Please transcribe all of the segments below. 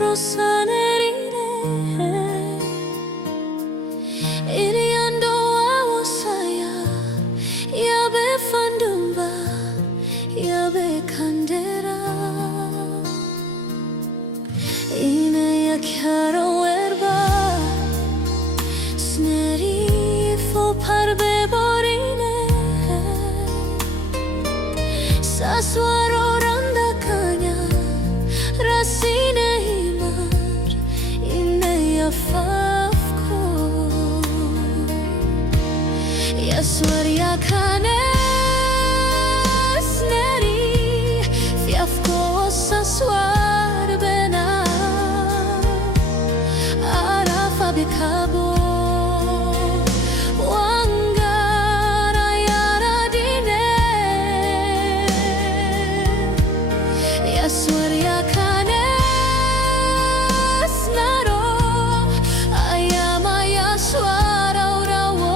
rosa nerile iriando awo saya yabe fandumba yabe kandera ine yakara werba sneri fo parbe borine Yaswar oranda kanya rasine himar ine yafafko Yaswar Yakanes neri fiafko saswar bena arafa bikabo Yaswar Yakanes naro ayama Yaswar aurawo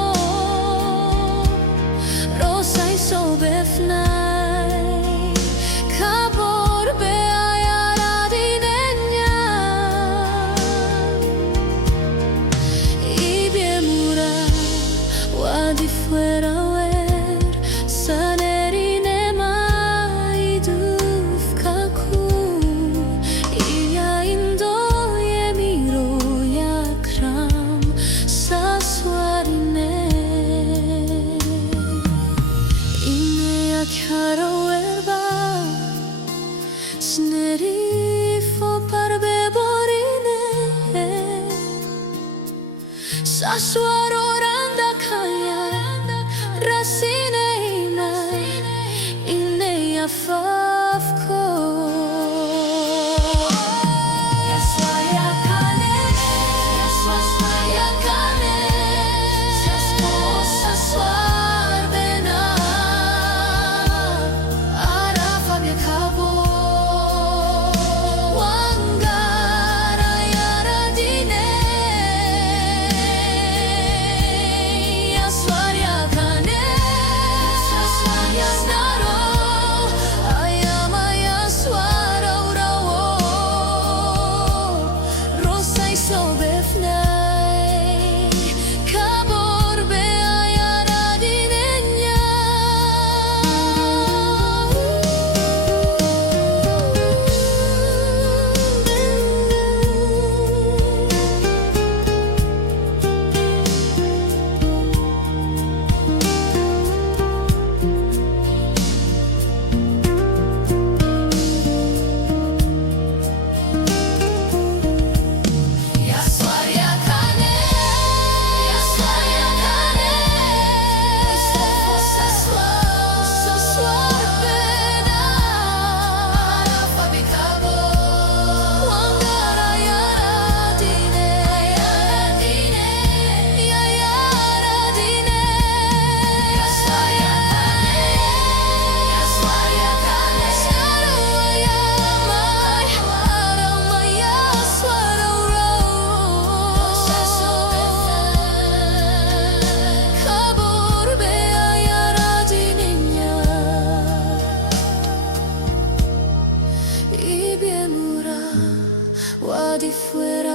rosai so befnai kabor be ayara dinenya ibie mura wadi fuera ver sanerine maidu Yakara werba sneri fo parbe borine Yaswar oranda kaya rasine ine yafafko Yaswar Yakanes Yaswar Yakanes Yaswar bena Ibie mura wadi fuera